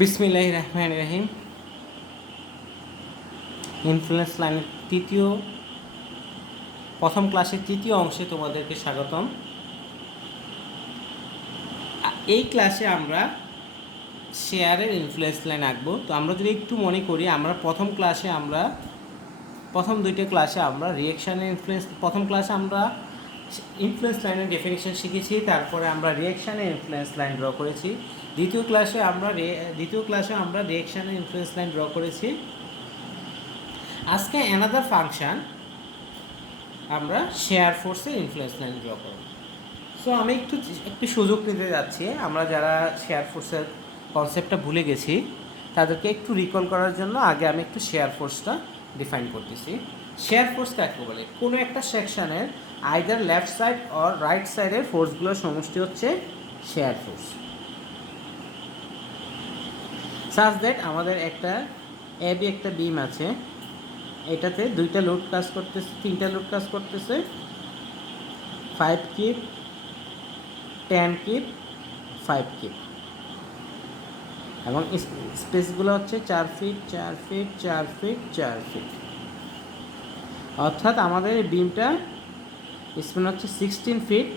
বিসমিল্লাহির রহমানির রহিম। ইনফ্লুয়েন্স লাইনের প্রথম ক্লাসের তৃতীয় অংশে তোমাদেরকে স্বাগতম। এই ক্লাসে আমরা শেয়ারের ইনফ্লুয়েন্স লাইন আঁকবো। তো আমরা যদি একটু মনে করি, আমরা প্রথম দুইটা ক্লাসে আমরা রিয়েকশানের প্রথম ক্লাসে আমরা ইনফ্লুয়েন্স লাইনের ডেফিনেশন শিখেছি, তারপরে আমরা রিয়েকশানের ইনফ্লুয়েন্স লাইন ড্র করেছি। দ্বিতীয় ক্লাসে আমরা রিয়েকশানের ইনফ্লুয়েন্স লাইন ড্র করেছি। আজকে অ্যানাদার ফাংশন আমরা শেয়ার ফোর্সের ইনফ্লুয়েন্স লাইন ড্র করব। সো আমি একটু সুযোগ নিতে যাচ্ছি। আমরা যারা শেয়ার ফোর্সের কনসেপ্টটা ভুলে গেছি তাদেরকে একটু রিকল করার জন্য আগে আমি একটু শেয়ার ফোর্সটা ডিফাইন করতেছি। শেয়ার ফোর্স কাকে বলে? কোনো একটা সেকশনের either left side or right সাইডের ফোর্সগুলোর সমষ্টি হচ্ছে শেয়ার ফোর্স। সাজ দ্যাট আমাদের একটা একটা বিম আছে, এটাতে তিনটা লোড কাজ করতেছে 5 কিপ, 10 কিপ, 5 কিপ, এবং স্পেসগুলো হচ্ছে 4 ফিট, 4 ফিট, 4 ফিট, 4 ফিট। অর্থাৎ আমাদের এই বিমটা স্প্যান হচ্ছে 16 ফিট।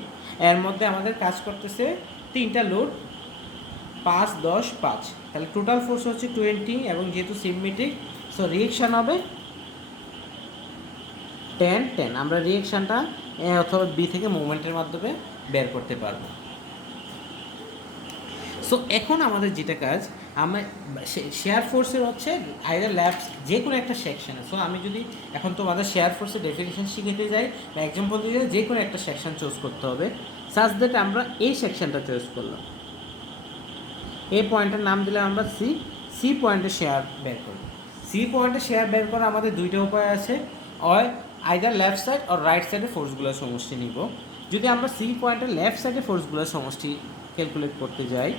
এর মধ্যে আমাদের কাজ করতেছে তিনটা লোড 5, 10, 5। তাহলে টোটাল ফোর্স হচ্ছে 20, এবং যেহেতু সিমেট্রিক সো রিয়েকশান হবে 10, 10। আমরা রিয়েকশানটা এ অথবা বি থেকে মুভমেন্টের মাধ্যমে বের করতে পারবো। সো এখন আমাদের যেটা কাজ, আমরা শেয়ার ফোর্সের হচ্ছে আইদার ল্যাবস যে কোনো একটা সেকশানে। সো আমি যদি এখন তোমাদের শেয়ার ফোর্সের ডেফিনেশন শিখাতে যাই বা এক্সাম্পল দিতে যাই, যে কোনো একটা সেকশন চুজ করতে হবে। সাজ দ্যাট আমরা এই সেকশনটা চয়েস করলাম, এই পয়েন্টের নাম দিলাম আমরা সি পয়েন্টে শেয়ার বের করব। সি পয়েন্টে শেয়ার বের করা আমাদের দুইটা উপায় আছে, হয় আইদার লেফট সাইড আর রাইট সাইডে ফোর্সগুলোর সমষ্টি নিব। যদি আমরা সি পয়েন্টের লেফট সাইডে ফোর্সগুলোর সমষ্টি ক্যালকুলেট করতে যাই,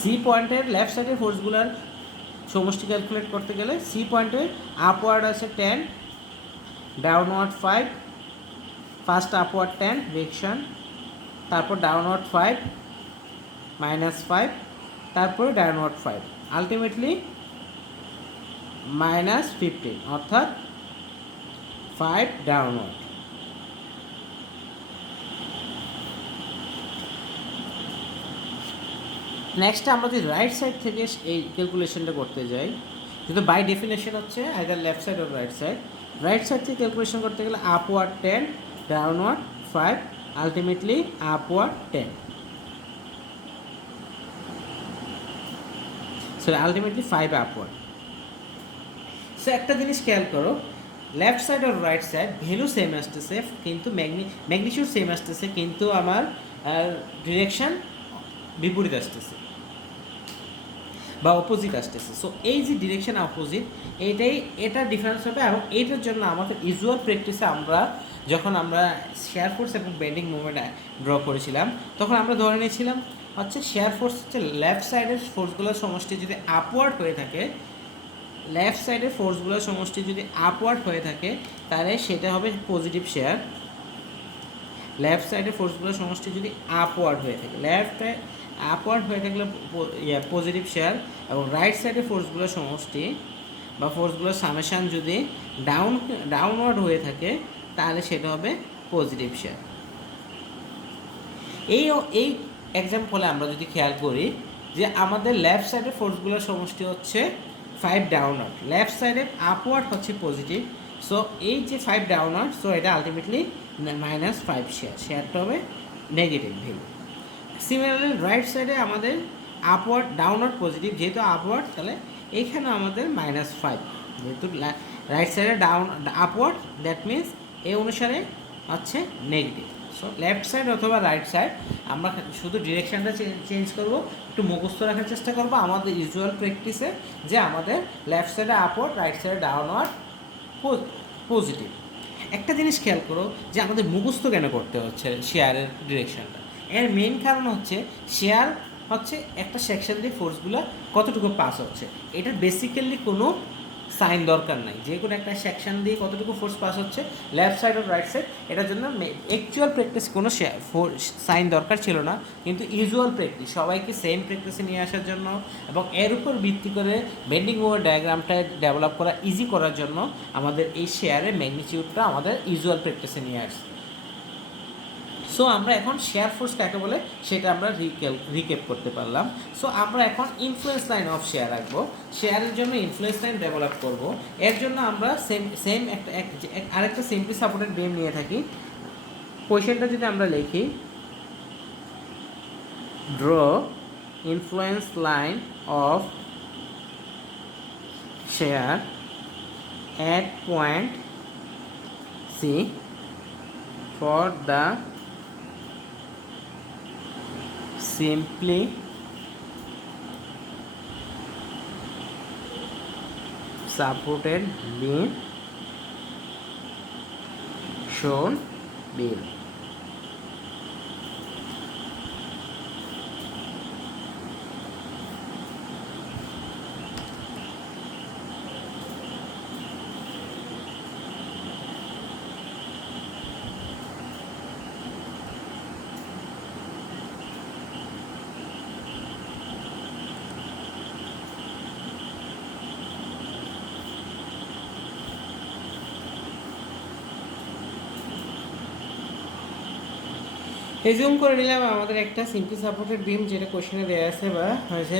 সি পয়েন্টের লেফট সাইডের ফোর্সগুলোর সমষ্টি ক্যালকুলেট করতে গেলে সি পয়েন্টে আপওয়ার্ড আছে 10, ডাউনওয়ার্ড 5, ফার্স্ট আপওয়ার্ড 10 রিয়েকশন, তারপর ডাউনওয়ার্ড 5, -5, তারপরে ডাউনওয়ার্ড 5, আলটিমেটলি -15, অর্থাৎ 5 ডাউনওয়ার্ড। নেক্সট আমরা যদি রাইট সাইড থেকে এই ক্যালকুলেশনটা করতে যাই, যেহেতু বাই ডেফিনেশন হচ্ছে either left side or right side, right side থেকে ক্যালকুলেশন করতে গেলে upward 10, downward 5, ultimately upward 10, sorry ultimately 5 upward. So একটা জিনিস খেয়াল করো, লেফট সাইড আর রাইট সাইড ভ্যালু সেম আসতেছে, কিন্তু ম্যাগনিটিউড সেম আসতেছে, কিন্তু আমার ডিরেকশন বিপরীত আসতেছে বা অপোজিট আসতেছে। সো এই যে ডিরেকশন অপোজিট, এটা ডিফারেন্স হবে। এবং এইটার জন্য আমাদের ইউজুয়াল প্র্যাকটিসে যখন আমরা শেয়ার ফোর্স এবং বেন্ডিং মুভমেন্ট ড্র করেছিলাম, তখন আমরা ধরে নিয়েছিলাম হচ্ছে শেয়ার ফোর্স হচ্ছে লেফট সাইডের ফোর্সগুলোর সমষ্টি যদি আপওয়ার্ড হয়ে থাকে, লেফট সাইডের ফোর্সগুলোর সমষ্টি যদি আপওয়ার্ড হয়ে থাকে তাহলে সেটা হবে পজিটিভ শেয়ার। লেফট সাইডের ফোর্সগুলোর সমষ্টি যদি আপওয়ার্ড হয়ে থাকে, আপওয়ার্ড হয়ে থাকলে পজিটিভ শেয়ার, এবং রাইট সাইডের ফোর্সগুলোর সমষ্টি বা ফোর্সগুলোর সামেশান যদি ডাউনওয়ার্ড হয়ে থাকে তাহলে সেটা হবে পজিটিভ শেয়ার। এই এক্সাম্পলে আমরা যদি খেয়াল করি যে আমাদের লেফট সাইডের ফোর্সগুলোর সমষ্টি হচ্ছে 5 ডাউনওয়ার্ড, লেফট সাইডে আপওয়ার্ড হচ্ছে পজিটিভ। সো এই যে 5 ডাউনওয়ার্ড, সো এটা আলটিমেটলি -5 শেয়ারটা হবে নেগেটিভ ভ্যালু। সিমিলারলি রাইট সাইডে আমাদের আপওয়ার্ড ডাউনওয়ার্ড পজিটিভ, যেহেতু আপওয়ার্ড তাহলে এইখানে আমাদের -5, যেহেতু রাইট সাইডে আপওয়ার্ড, দ্যাট মিনস এই অনুসারে হচ্ছে নেগেটিভ। সো লেফট সাইড অথবা রাইট সাইড আমরা শুধু ডিরেকশানটা চেঞ্জ করব, একটু মুখস্থ রাখার চেষ্টা করবো আমাদের ইউজুয়াল প্র্যাকটিসে, যে আমাদের লেফট সাইডে আপওয়ার্ড, রাইট সাইডে ডাউনওয়ার্ড পজিটিভ। একটা জিনিস খেয়াল করো যে আমাদের মুখস্থ কেন করতে হচ্ছে শেয়ারের ডিরেকশানটা। এর মেইন কারণ হচ্ছে শেয়ার হচ্ছে একটা সেকশন দিয়ে ফোর্সগুলো কতটুকু পাস হচ্ছে, এটার বেসিক্যালি কোনো সাইন দরকার নাই, যে কোনো একটা সেকশন দিয়ে কতটুকু ফোর্স পাস হচ্ছে লেফট সাইড আর রাইট সাইড, এটার জন্য অ্যাকচুয়াল প্র্যাকটিস কোনো সাইন দরকার ছিল না, কিন্তু ইউজুয়াল প্র্যাকটিস সবাইকে সেম প্র্যাকটিসে নিয়ে আসার জন্য এবং এর উপর ভিত্তি করে বেন্ডিং ওভার ডায়াগ্রামটা ডেভেলপ করা ইজি করার জন্য আমাদের এই শেয়ারের ম্যাগনিটিউডটা আমাদের ইউজুয়াল প্র্যাকটিসে নিয়ে আসছে। সো আমরা এখন শেয়ার ফোর্স কাকে বলে সেটা আমরা রিক্যাপ করতে পারলাম। সো আমরা এখন ইনফ্লুয়েন্স লাইন অফ শেয়ার রাখবো, শেয়ারের জন্য ইনফ্লুয়েন্স লাইন ডেভেলপ করব। এর জন্য আমরা সেম আরেকটা সিম্পলি সাপোর্টেড বিম নিয়ে থাকি। কোয়েশ্চেনটা যদি আমরা লিখি, draw influence line of share at point C for the simply supported beam shown below. Resume করে নিলাম আমাদের একটা সিম্পলি সাপোর্টেড বিম, যেটা কোশ্চেনে দেওয়া আছে বা হয়েছে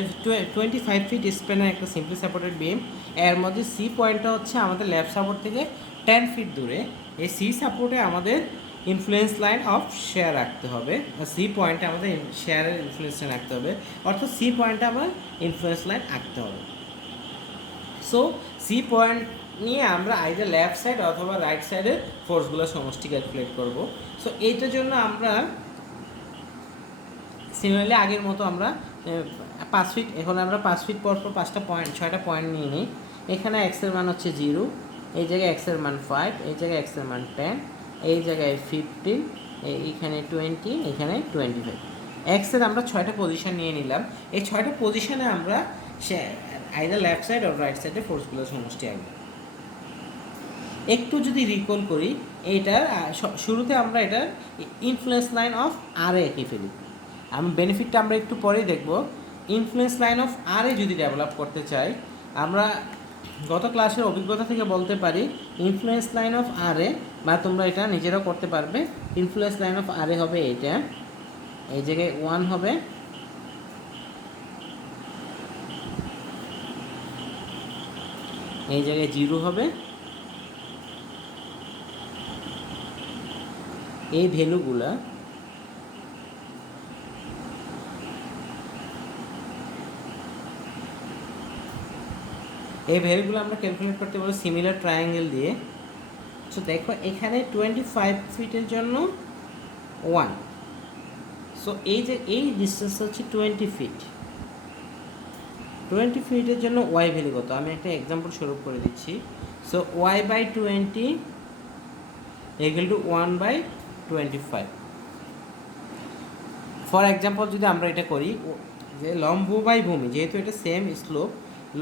25 ফিট স্প্যানের একটা সিম্পলি সাপোর্টেড বিম। এর মধ্যে সি পয়েন্টটা হচ্ছে আমাদের লেফট সাপোর্ট থেকে 10 ফিট দূরে। এই সি সাপোর্টে আমাদের ইনফ্লুয়েন্স লাইন অফ শেয়ার রাখতে হবে, সি পয়েন্টে আমাদের শেয়ারের ইনফ্লুয়েন্স লাইন রাখতে হবে, অর্থাৎ সি পয়েন্টে আমার ইনফ্লুয়েন্স লাইন আঁকতে হবে। সো সি পয়েন্ট নিয়ে আমরা আইদার লেফট সাইড অথবা রাইট সাইডের ফোর্সগুলো সমষ্টি ক্যালকুলেট করব। সো এইটার জন্য আমরা সিমিলারলি আগের মতো আমরা 5 ফিট, এখন আমরা 5 ফিট পর 6টা পয়েন্ট নিয়ে নিই। এখানে এক্সের মান হচ্ছে 0, এই জায়গায় এক্সের মান 5, এই জায়গায় এক্সের মান 10, এই জায়গায় 15, এইখানে 20, এখানে 25। এক্সের আমরা 6টা পজিশন নিয়ে নিলাম। এই 6টা পজিশনে আমরা আইদার লেফট সাইড আর রাইট সাইডে ফোর্সগুলো সমষ্টি আঁকবো। একটু যদি রিকল করি, এইটার শুরুতে আমরা এটার ইনফ্লুয়েন্স লাইন অফ আর এঁকে ফেলি। বেনিফিটটা আমরা একটু পরেই দেখব। ইনফ্লুয়েন্স লাইন অফ আর এ যদি ডেভেলপ করতে চাই, আমরা গত ক্লাসের অভিজ্ঞতা থেকে বলতে পারি ইনফ্লুয়েন্স লাইন অফ আর এ, বা তোমরা এটা নিজেরাও করতে পারবে। ইনফ্লুয়েন্স লাইন অফ আর এ হবে এইটা, এই জায়গায় 1 হবে, এই জায়গায় 0 হবে। এই ভ্যালুগুলা আমরা ক্যালকুলেট করতে পারবো সিমিলার ট্রায়াঙ্গেল দিয়ে। সো দেখো এখানে 25 ফিটের জন্য 1, সো এই ডিস্টেন্স হচ্ছে 20 ফিট। 20 ফিটের জন্য ওয়াই ভ্যালু কত, আমি একটা এক্সাম্পল স্বরূপ করে দিচ্ছি। So y/20 equal to 1/25। For example যদি আমরা এটা করি যে লম্ব বাই ভূমি, যেহেতু এটা সেম স্লোপ,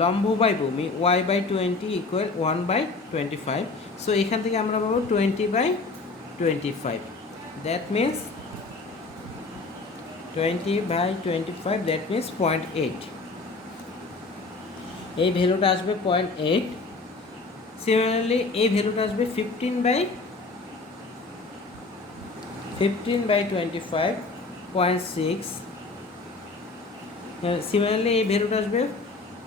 লম্ব বাই ভূমি y/20 ইকুয়াল 1/25। সো এখান থেকে আমরা পাবো 20/25, দ্যাট মিনস 20/25, দ্যাট মিনস 0.8। এই ভ্যালুটা আসবে 0.8। সিমিলারলি এই ভ্যালুটা আসবে 15/25, 0.6। সিমিলারলি এই ভ্যালুটা আসবে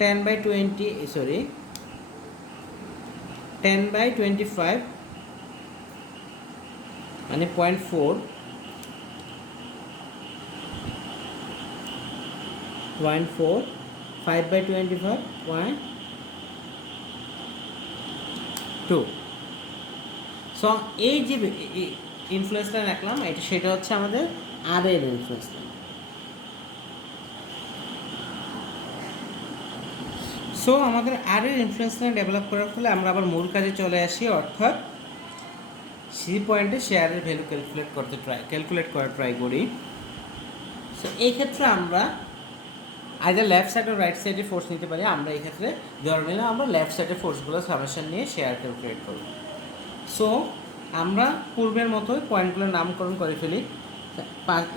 10/25 মানে 0.4, 5/25, 0.2। সো এই যে ইনফ্লুয়েন্স লাইন রাখলাম, এটা সেটা হচ্ছে আমাদের আর এর ইনফ্লুয়েন্স লাইন। সো আমাদের আর এর ইনফ্লুয়েন্স লাইন ডেভেলপ করার ফলে আমরা আবার মূল কাজে চলে আসি, অর্থাৎ সি পয়েন্টে শেয়ারের ভ্যালু ক্যালকুলেট করার ট্রাই করি। সো এই ক্ষেত্রে আমরা আইদার লেফট সাইড ও রাইট সাইডে ফোর্স নিতে পারি। আমরা এই ক্ষেত্রে ধরে নিলাম আমরা লেফট সাইডে ফোর্সগুলো সামেশন নিয়ে শেয়ার ক্যালকুলেট করব। সো আমরা পূর্বের মতোই পয়েন্টগুলোর নামকরণ করে ফেলি।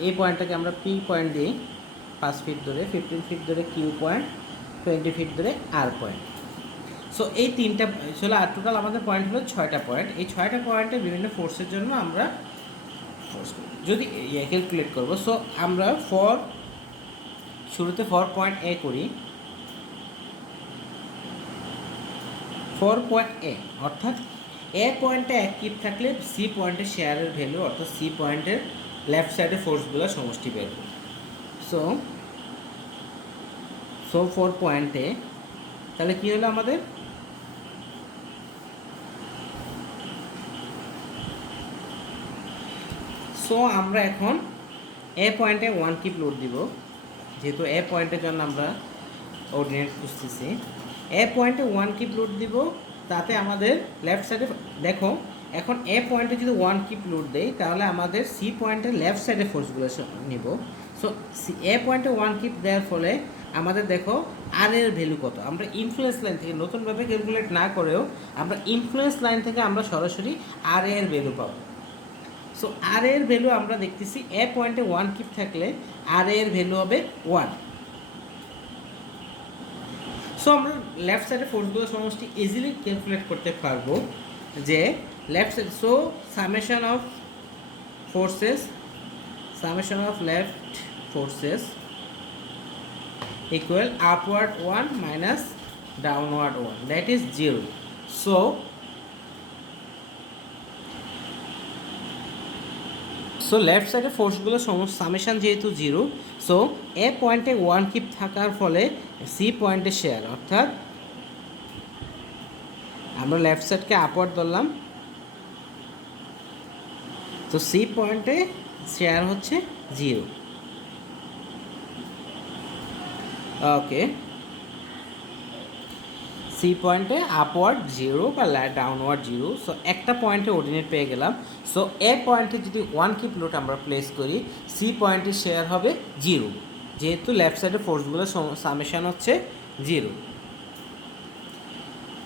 এই পয়েন্টটাকে আমরা পি পয়েন্ট দিই 5 ফিট ধরে, 15 ফিট ধরে কিউ পয়েন্ট, 20 ফিট ধরে আর পয়েন্ট। সো এই তিনটা আসলে আর টোটাল আমাদের পয়েন্ট হলো 6টা পয়েন্ট। এই 6টা পয়েন্টে বিভিন্ন ফোর্সের জন্য আমরা যদি ক্যালকুলেট করব। সো আমরা শুরুতে ফর পয়েন্ট এ করি। ফর পয়েন্ট এ অর্থাৎ এ পয়েন্টে এক কিপ থাকলে সি পয়েন্টের শেয়ারের ভ্যালু অর্থাৎ সি পয়েন্টের লেফট সাইডে ফোর্সগুলো সমষ্টি বের করব। সো ফর পয়েন্টে তাহলে কী হলো আমাদের, সো আমরা এখন এ পয়েন্টে 1 কিপ লোড দিব, যেহেতু এ পয়েন্টের জন্য আমরা অর্ডিনেট খুঁজতেছি। এ পয়েন্টে 1 কিপ লোড দিব, তাতে আমাদের লেফট সাইডে দেখো এখন এ পয়েন্টে যদি 1 কিপ লোড দেই তাহলে আমাদের সি পয়েন্টের লেফট সাইডে ফোর্সগুলো নিব। সো এ পয়েন্টে 1 কিপ দেওয়ার ফলে আমাদের দেখো আর এর ভ্যালু কত। আমরা ইনফ্লুয়েন্স লাইন থেকে নতুনভাবে ক্যালকুলেট না করেও আমরা ইনফ্লুয়েন্স লাইন থেকে আমরা সরাসরি আর এর ভ্যালু পাবো। সো আর এর ভ্যালু আমরা দেখতেছি এ পয়েন্টে 1 কিপ থাকলে আর এর ভ্যালু হবে 1। সো আমরা লেফট সাইডে ফোর্সগুলো সমষ্টি ইজিলি ক্যালকুলেট করতে পারবো যে left side, so summation of left forces equal upward 1 minus downward 1, that is 0। So left সাইডে ফোর্সগুলো সামেশন যেহেতু 0, সো এ পয়েন্টে 1 কিপ থাকার ফলে সি পয়েন্টে শেয়ার অর্থাৎ আমরা লেফট সাইডকে আপওয়ার্ড ধরলাম, তো সি পয়েন্টে শেয়ার হচ্ছে 0। ওকে, সি পয়েন্টে আপওয়ার্ড 0 বা ডাউনওয়ার্ড 0। সো একটা পয়েন্টে অর্ডিনেট পেয়ে গেলাম। সো এ পয়েন্টে যদি 1 কিপ লোড আমরা প্লেস করি সি পয়েন্টে শেয়ার হবে 0, যেহেতু লেফট সাইডে ফোর্সগুলো সামেশন হচ্ছে 0।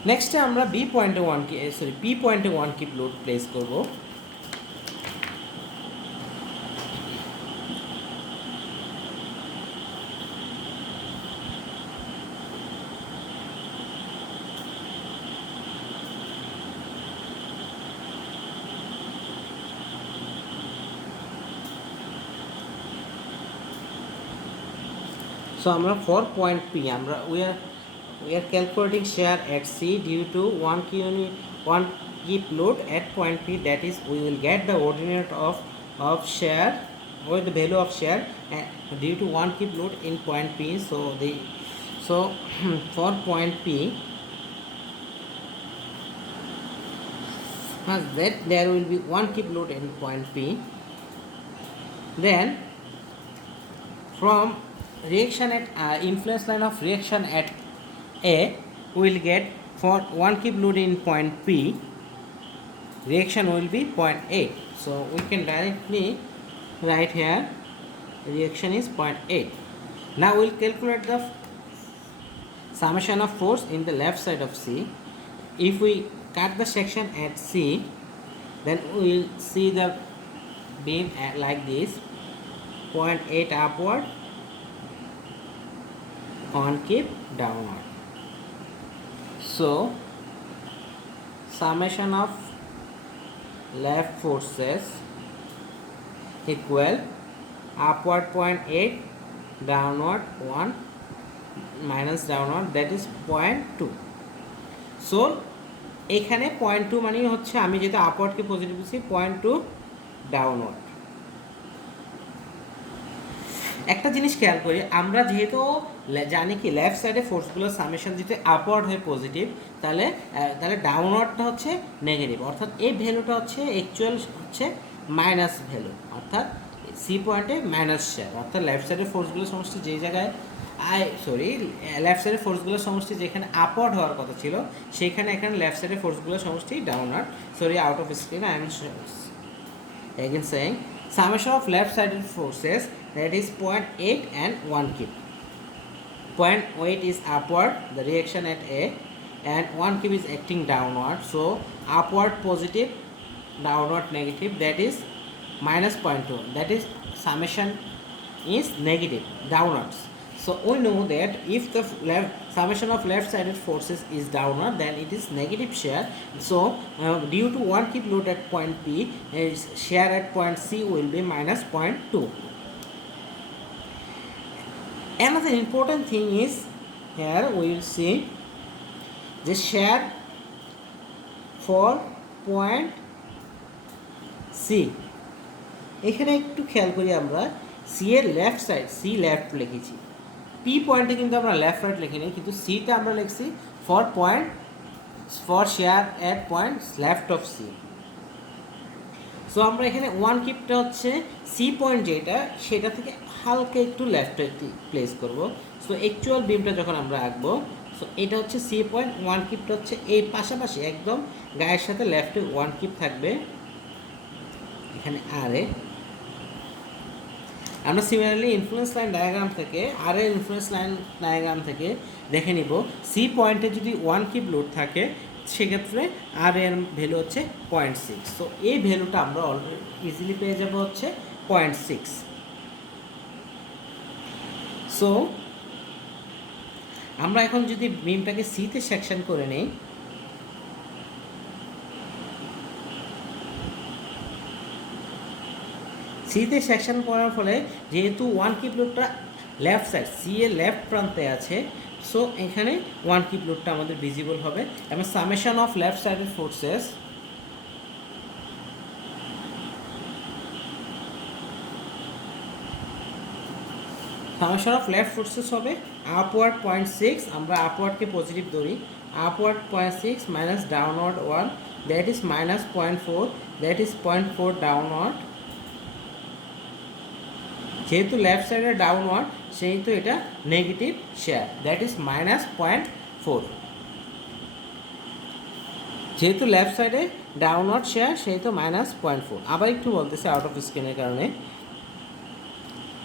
নেক্সটে আমরা পি পয়েন্টে 1 কিপ লোড প্লেস করব। So আমরা for point P we are calculating shear at C due to 1 kip load at point P, that is we will get the ordinate of shear or the value of shear due to 1 kip load in point P. So for point P that there will be 1 kip load in point P, then from reaction at influence line of reaction at A, we will get for 1 kip load in point P, reaction will be 0.8. So we can directly write here reaction is 0.8. Now we will calculate the summation of force in the left side of C. If we cut the section at C, then we will see the beam like this, 0.8 upward, 1 kip downward. So summation of left forces equal upward 0.8, downward 1 minus downward, that is 0.2. So এখানে 0.2 মানে হচ্ছে আমি যেটা আপওয়ার্ডকে positive বলছি, 0.2 downward. একটা জিনিস খেয়াল করি, আমরা যেহেতু জানি কি লেফট সাইডে ফোর্সগুলো সামেশন যদি আপওয়ার্ড হয় পজিটিভ, তাহলে ডাউনওয়ার্ডটা হচ্ছে নেগেটিভ, অর্থাৎ এই ভ্যালুটা হচ্ছে অ্যাকচুয়াল হচ্ছে মাইনাস ভ্যালু, অর্থাৎ সি পয়েন্টে মাইনাস শেয়ার, অর্থাৎ লেফট সাইডের ফোর্সগুলো সমষ্টি যেই জায়গায় লেফট সাইডের ফোর্সগুলো সমষ্টি যেখানে আপওয়ার্ড হওয়ার কথা ছিল সেইখানে এখানে লেফট সাইডের ফোর্সগুলো সমষ্টি downward. Out off screen I am again saying summation of left sided forces, that is 0.8 and 1 kip. point weight is upward, the reaction at A, and one cube is acting downward. So upward positive, downward negative, that is minus 0.2. That is summation is negative downwards. So we know that if the summation of left sided forces is downward, then it is negative shear. So due to one cube load at point P, shear at point C will be minus 0.2. Another important thing is here we will see the shear for point C. এখানে একটু খেয়াল করি, আমরা C এর left side, C left লিখেছি, P পয়েন্টে কিন্তু আমরা লেফট রাইট লিখিনি, কিন্তু সিতে আমরা লিখছি for shear at point left of C. So আমরা এখানে ওয়ান কিপটা হচ্ছে সি পয়েন্ট যেটা, সেটা থেকে হালকা একটু লেফটে প্লেস করব। সো অ্যাকচুয়াল বিমটা যখন আমরা আঁকবো, সো এটা হচ্ছে সি পয়েন্ট, ওয়ান কিপটা হচ্ছে এই পাশাপাশি একদম গায়ের সাথে লেফটে ওয়ান কিপ থাকবে এখানে আর এ। আমরা সিমিলারলি ইনফ্লুয়েন্স লাইন ডায়াগ্রাম থেকে, আর এর ইনফ্লুয়েন্স লাইন ডায়াগ্রাম থেকে দেখে নিব সি পয়েন্টে যদি ওয়ান কিপ লোড থাকে সেক্ষেত্রে আর এর ভ্যালু হচ্ছে 0.6। সো এই ভ্যালুটা আমরা অলরেডি ইজিলি পেয়ে যাব হচ্ছে 0.6। সো আমরা এখন যদি বিমটাকে সিতে সেকশন করে নেই, সিতে সেকশন করার ফলে যেহেতু ওয়ান কিপ লোডটা লেফট সাইড সি এর লেফট প্রান্তে আছে, সো এখানে ওয়ান কিপ লোডটা আমাদের ভিজিবল হবে এবং সামেশন অফ লেফট সাইডের ফোর্সেস হবে আপওয়ার্ড 0.6, আমরা আপওয়ার্ডকে পজিটিভ ধরি, upward 0.6 minus downward 1, that is minus 0.4, that is 0.4 downward. যেহেতু লেফট সাইডে ডাউনওয়ার্ড সেহেতু এটা negative share, that is minus 0.4। যেহেতু লেফট সাইডে ডাউনওয়ার্ড শেয়ার সেহেতু মাইনাস 0.4। আবার একটু বলতেছে আউট অফ স্ক্রিনের কারণে,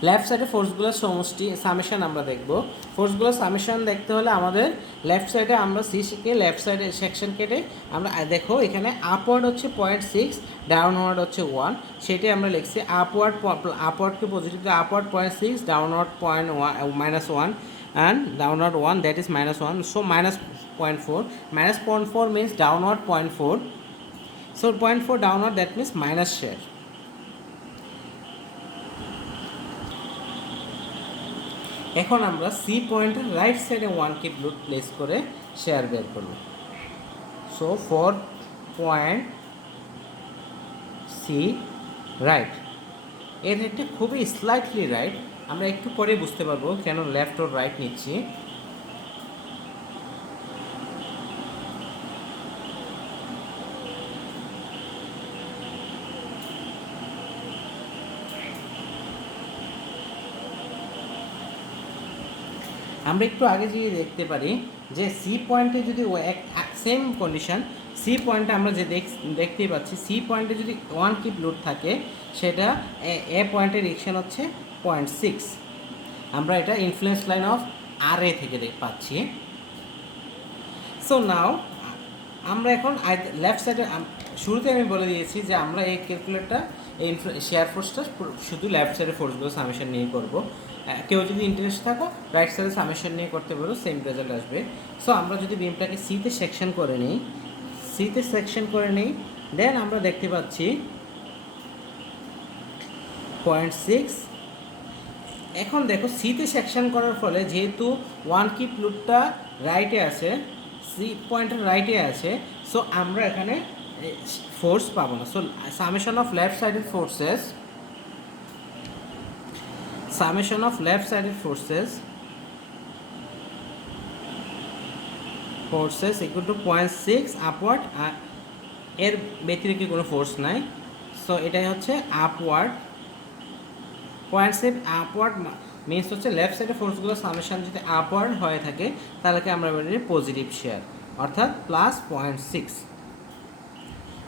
লেফট সাইডে ফোর্সগুলোর সমষ্টি সামেশন আমরা দেখব। ফোর্সগুলোর সামেশন দেখতে হলে আমাদের লেফট সাইডে আমরা সিকে লেফট সাইডে সেকশন কেটে আমরা দেখো এখানে আপওয়ার্ড হচ্ছে 0.6, ডাউনওয়ার্ড হচ্ছে 1, সেটাই আমরা লিখছি আপওয়ার্ডকে positively upward 0.6, downward minus 1 and downward 1, that is minus 1, so minus 0.4, minus 0.4 means downward 0.4, so 0.4 downward, that means minus shear. এখন আমরা সি পয়েন্টের রাইট সাইডে ওয়ান কিপ লোড প্লেস করে শেয়ার বের করব। So for point C right, এর রেটটা খুবই স্লাইটলি রাইট, আমরা একটু পরে বুঝতে পারবো কেন লেফট ওর রাইট নিচ্ছি। আমরা একটু আগে যদি দেখতে পারি যে সি পয়েন্টে যদি সেম কন্ডিশন, সি পয়েন্টে আমরা যে দেখতেই পাচ্ছি সি পয়েন্টে যদি ওয়ান কিপ লোড থাকে সেটা এ পয়েন্টের রিয়েকশন হচ্ছে 0.6। আমরা এটা ইনফ্লুয়েন্স লাইন অফ আর এ থেকে পাচ্ছি। সো নাও আমরা এখন লেফট সাইডে, শুরুতে আমি বলে দিয়েছি যে আমরা এই ক্যালকুলেটরটা এই শেয়ার ফোর্সটা শুধু লেফট সাইডের ফোর্সগুলো সামেশন নিয়ে করবো। কেউ যদি ইন্টারেস্ট থাকো রাইট সাইডে সামেশন নিয়ে করতে পারো, সেম রেজাল্ট আসবে। সো আমরা যদি বিমটাকে সিতে সেকশন করে নিই, দেন আমরা দেখতে পাচ্ছি 0.6। এখন দেখো সিতে সেকশন করার ফলে যেহেতু ওয়ান কিপ লুপটা রাইটে আছে, সি পয়েন্টের রাইটে আছে, সো আমরা এখানে ফোর্স পাবো না। সো সামেশন অফ লেফট সাইডের forces, summation of left sided forces equal to 0.6 upward, এর ব্যতিরিক্ত কোনো ফোর্স নাই। সো এটাই হচ্ছে আপওয়ার্ড 0.6 আপওয়ার্ড মিনস হচ্ছে লেফট সাইডের ফোর্সগুলো সামেশন যদি আপওয়ার্ড হয়ে থাকে তাহলে আমরা বলি পজিটিভ শেয়ার, অর্থাৎ প্লাস 0.6।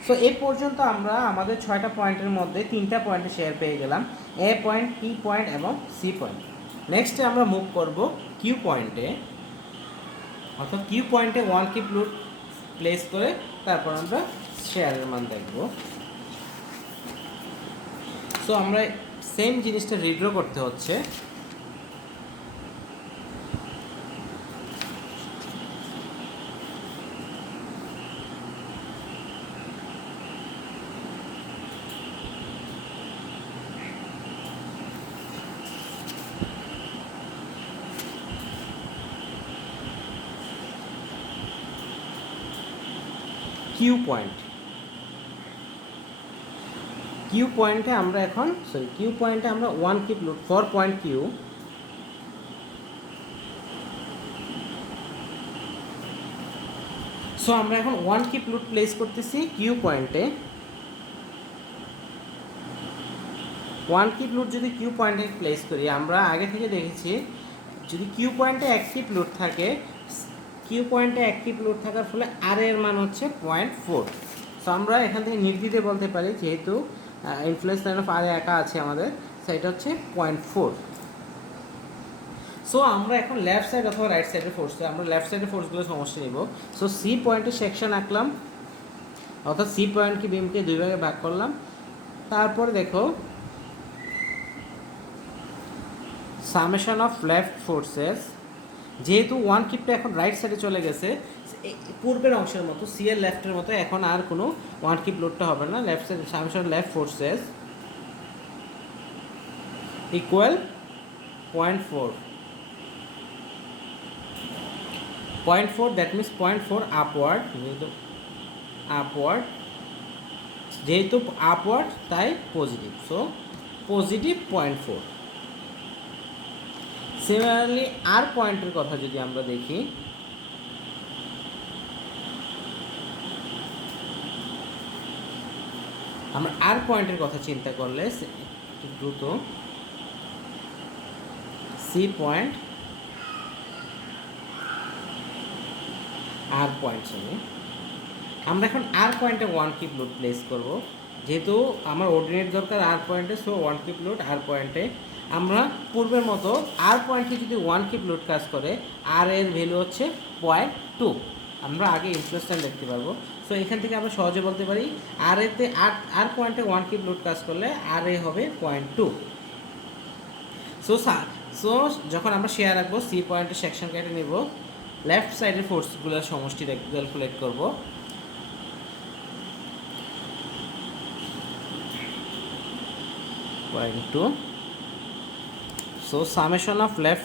সো এই পর্যন্ত আমরা আমাদের 6টা পয়েন্টের মধ্যে 3টা পয়েন্টে শেয়ার পেয়ে গেলাম, এ পয়েন্ট, পি পয়েন্ট এবং সি পয়েন্ট। নেক্সটে আমরা মুভ করব কিউ পয়েন্টে, অর্থাৎ কিউ পয়েন্টে ওয়ান কিপ লুট প্লেস করে তারপর আমরা শেয়ারের মান দেখব। সো আমরা সেম জিনিসটা রিড্র করতে হচ্ছে। কিউ পয়েন্টে আমরা এখন কিউ পয়েন্টে আমরা ওয়ান কিপ লুট ফর পয়েন্ট কিউ, সো আমরা এখন ওয়ান কিপ লুট প্লেস করতেছি কিউ পয়েন্টে। ওয়ান কিপ লুট যদি কিউ পয়েন্টে প্লেস করি, আমরা আগে থেকে দেখেছি যদি কিউ পয়েন্টে অ্যাক্টিভ লুট থাকে, কিউ পয়েন্টে অ্যাক্টিভ লুট থাকার ফলে আর এর মান হচ্ছে 0.4। সো আমরা এখান থেকে নির্দ্বিধায় বলতে পারি যেহেতু ইনফ্লুয়েন্স লাইন অফ আর একা আছে আমাদের, সেটা হচ্ছে 0.4। সো আমরা এখন লেফট সাইড অথবা রাইট সাইডের ফোর্স, আমরা লেফট সাইডের ফোর্সগুলো সমস্যা নিব। সো সি পয়েন্টের সেকশন আঁকলাম, অর্থাৎ সি পয়েন্টকে বিমকে দুই ভাগে ভাগ করলাম। তারপরে দেখো সামেশন অফ লেফট ফোর্সেস, যেহেতু ওয়ান কিপটা এখন রাইট সাইডে চলে গেছে, পূর্বের অংশের মতো সি এর লেফটের মতো এখন আর কোনো ওয়ান কিপ লোডটা হবে না। Left side summation left forces equal 0.4, that means 0.4 upward, যেহেতু আপওয়ার্ড তাই পজিটিভ, সো পজিটিভ 0.4। সিমিলারলি আর পয়েন্টের কথা যদি আমরা দেখি, আমরা আর পয়েন্টের কথা চিন্তা করলে দ্রুত সি পয়েন্ট আর পয়েন্ট, আমরা এখন আর পয়েন্টে ওয়ান কিপ লোড প্লেস করব। যেহেতু আমার অর্ডিনেট দরকার আর পয়েন্টে, সো ওয়ান কিপ লোড আর পয়েন্টে। আমরা পূর্বের মতো আর পয়েন্টে যদি ওয়ান কিপ লোড কাজ করে, আর এর ভ্যালু হচ্ছে 0.2। আমরা আগে ইনফ্লুয়েন্স টাইম দেখতে পারবো। সো এখান থেকে আমরা সহজে বলতে পারি আর এতে আর পয়েন্টে ওয়ান কিপ লোড কাজ করলে আর এ হবে 0.2। সো যখন আমরা শেয়ার রাখবো, সি পয়েন্টের সেকশন কেটে নেব, লেফট সাইডের ফোর্সগুলোর সমষ্টি ক্যালকুলেট করব। So summation of left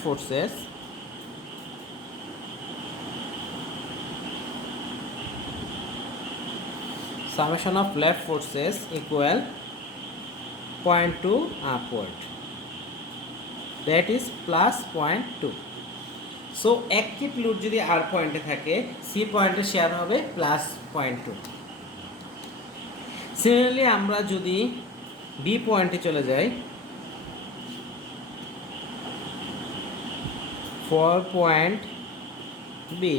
forces equal 0.2 upward, that is plus 0.2. So এক কিপ লুট যদি আর পয়েন্টে থাকে, সি পয়েন্টে শেয়ার হবে প্লাস 0.2। সিমিলারলি আমরা যদি বি পয়েন্টে চলে যাই, 4 পয়েন্ট বি,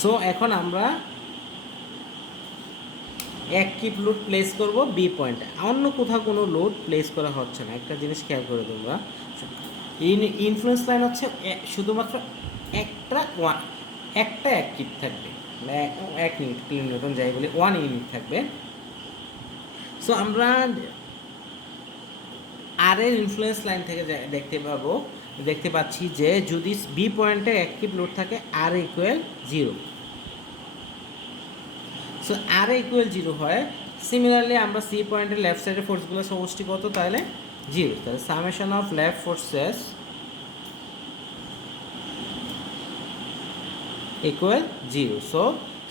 সো এখন আমরা এক কিপ লোড প্লেস করব বি পয়েন্টে, অন্য কোথাও কোনো লোড প্লেস করা হচ্ছে না। একটা জিনিস খেয়াল করে তোমরা, ইনফ্লুয়েন্স লাইন হচ্ছে শুধুমাত্র একটা এক কিপ থাকবে, 1 ইউনিট কিলো নিউটন যাই বলি, 1 ইউনিট থাকবে। সো আমরা আর এর ইনফ্লুয়েন্স লাইন থেকে দেখতে পাচ্ছি যে যদি বি পয়েন্টে এক কিপ লোড থাকে, আর ইকুয়াল 0। সো আর ইকুয়াল 0 হয়। সিমিলারলি আমরা সি পয়েন্টের লেফট সাইডের ফোর্সগুলো সমষ্টি কত, তাহলে 0। তাহলে summation of left forces equal 0। So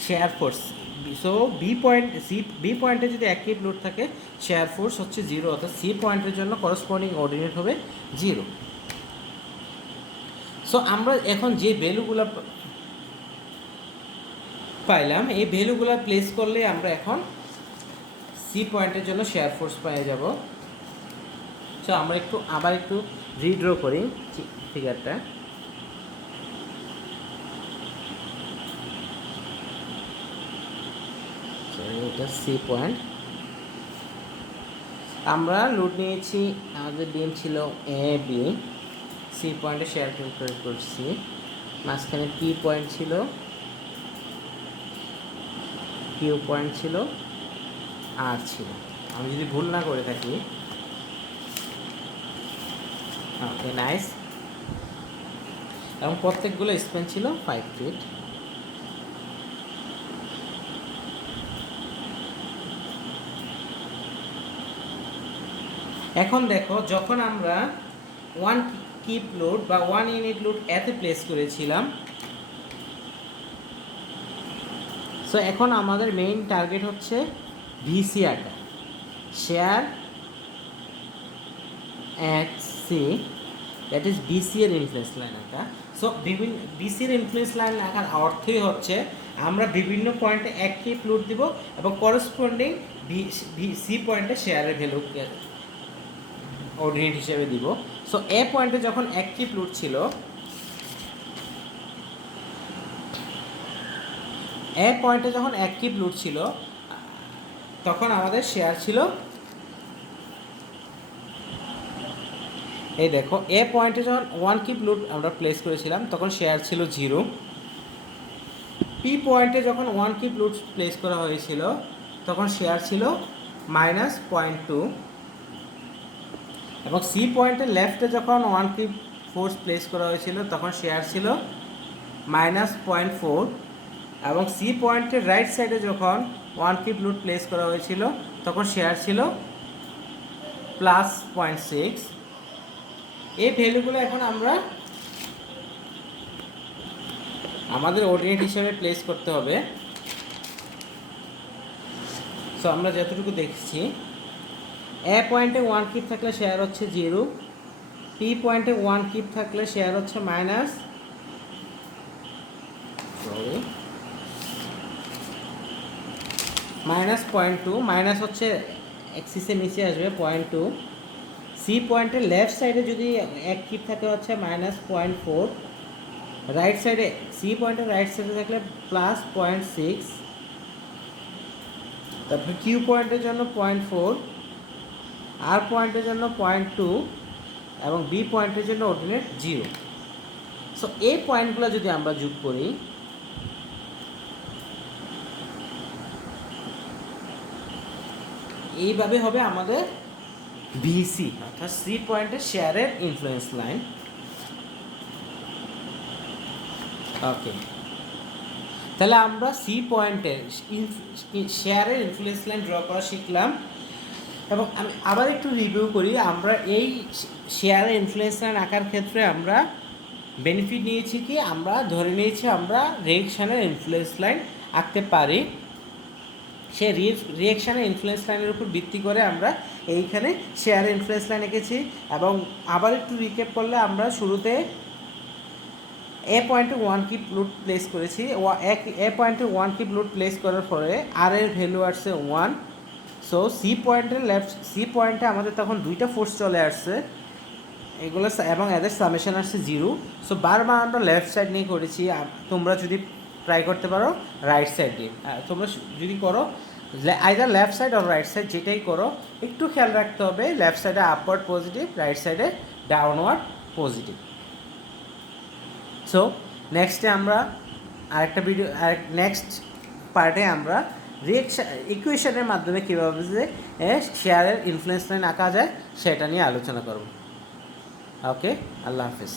shear force, so B পয়েন্টে যদি এক কিপ লোড থাকে, শেয়ার ফোর্স হচ্ছে 0, অর্থাৎ সি পয়েন্টের জন্য করসপন্ডিং অর্ডিনেট হবে 0। সো আমরা এখন যে ভ্যালুগুলো পাইলাম, এই ভ্যালুগুলো প্লেস করলে আমরা এখন সি পয়েন্টের জন্য শেয়ার ফোর্স পেয়ে যাব। সো আমরা আবার একটু রিড্র করি ফিগারটা। এটা সি পয়েন্ট, আমরা লোড নিয়েছি, আমাদের ডিএম ছিল এ বি, সি পয়েন্টে শেয়ার ক্যালকুলেট করছি, মাঝখানে পি পয়েন্ট ছিল, কিউ পয়েন্ট ছিল, আর ছিল, আমি যদি ভুল না করে থাকি। Okay nice. এবং প্রত্যেকগুলো স্প্যান ছিল 5 ফিট। এখন দেখো, যখন আমরা 1 কিপ লোড বা 1 ইউনিট লোড এতে প্লেস করেছিলাম, সো এখন আমাদের মেইন টার্গেট হচ্ছে ভিসি আটা, shear at C, that is BC এর ইনফ্লুয়েন্স লাইন আঁকা। সো বিভিন্ন বিসির ইনফ্লুয়েন্স লাইন আঁকার অর্থই হচ্ছে আমরা বিভিন্ন পয়েন্টে এক কিপ লোড দিব এবং করসপন্ডিং সি পয়েন্টে শেয়ারের ভ্যালু অর্ডিনেট হিসেবে দিব। সো এ পয়েন্টে যখন এক কিপ লোড ছিল, এ পয়েন্টে যখন এক কিপ লোড ছিল, তখন আমাদের শেয়ার ছিল, এই দেখো, এ পয়েন্টে যখন 1 কিপ লোড আমরা প্লেস করেছিলাম তখন শেয়ার ছিল 0। পি পয়েন্টে যখন 1 কিপ লোড প্লেস করা হয়েছিল তখন শেয়ার ছিল -0.2, এবং সি পয়েন্টের লেফটে যখন 1 কিপ ফোর্স প্লেস করা হয়েছিল তখন শেয়ার ছিল -0.4, এবং সি পয়েন্টের রাইট সাইডে যখন 1 কিপ লোড প্লেস করা হয়েছিল তখন শেয়ার ছিল +0.6। এই ভ্যালুগুলো এখন আমরা আমাদের অর্ডিনেট হিসেবে প্লেস করতে হবে। সো আমরা যতটুকু দেখছি, এ পয়েন্টে 1 কিপ থাকলে শেয়ার হচ্ছে 0, পি পয়েন্টে 1 কিপ থাকলে শেয়ার হচ্ছে -0.2, মাইনাস হচ্ছে এক্সিসের নিচে আসবে 0.2। সি পয়েন্টের লেফট সাইডে যদি এক কিপ থাকে হচ্ছে -0.4, রাইট সাইডে সি পয়েন্টের রাইট সাইডে থাকলে +0.6, তারপরে কিউ পয়েন্টের জন্য 0.4, আর পয়েন্টের জন্য 0.2 এবং বি পয়েন্টের জন্য অর্ডিনেট 0। সো এই পয়েন্টগুলো যদি আমরা যোগ করি, এইভাবে হবে আমাদের ভিসি, অর্থাৎ সি পয়েন্টের শেয়ারের ইনফ্লুয়েন্স লাইন। ওকে, তাহলে আমরা সি পয়েন্টের শেয়ারের ইনফ্লুয়েন্স লাইন ড্র করা শিখলাম। এবং আমি আবার একটু রিভিউ করি, আমরা এই শেয়ারের ইনফ্লুয়েন্স লাইন আঁকার ক্ষেত্রে আমরা বেনিফিট নিয়েছি কি, আমরা ধরে নিয়েছি আমরা রিয়েকশানের ইনফ্লুয়েন্স লাইন আঁকতে পারি। সে রিয়েকশানের ইনফ্লুয়েন্স লাইনের উপর ভিত্তি করে আমরা এইখানে শেয়ারের ইনফ্লুয়েন্স লাইন এঁকেছি। এবং আবার একটু রিক্যাপ করলে, আমরা শুরুতে এ পয়েন্টে 1 কিপ লোড প্লেস করেছি, এ পয়েন্টে 1 কিপ লোড প্লেস করার পরে আর এর ভ্যালু আসছে 1। সো সি পয়েন্টে আমাদের তখন দুইটা ফোর্স চলে আসছে এগুলো, এবং এদের সামেশন আসছে 0। সো বারবার আমরা লেফট সাইড নিয়ে করেছি, তোমরা যদি ট্রাই করতে পারো রাইট সাইড দিয়ে, তোমরা যদি করো আইদার লেফট সাইড আর রাইট সাইড, যেটাই করো একটু খেয়াল রাখতে হবে লেফট সাইডে আপওয়ার্ড পজিটিভ, রাইট সাইডে ডাউনওয়ার্ড পজিটিভ। সো নেক্সটে আমরা আরেকটা ভিডিও, নেক্সট পার্টে আমরা ইকুয়েশনের মাধ্যমে কীভাবে যে শেয়ারের ইনফ্লুয়েন্স লাইন আঁকা যায় সেটা নিয়ে আলোচনা করব। ওকে, আল্লাহ হাফিজ।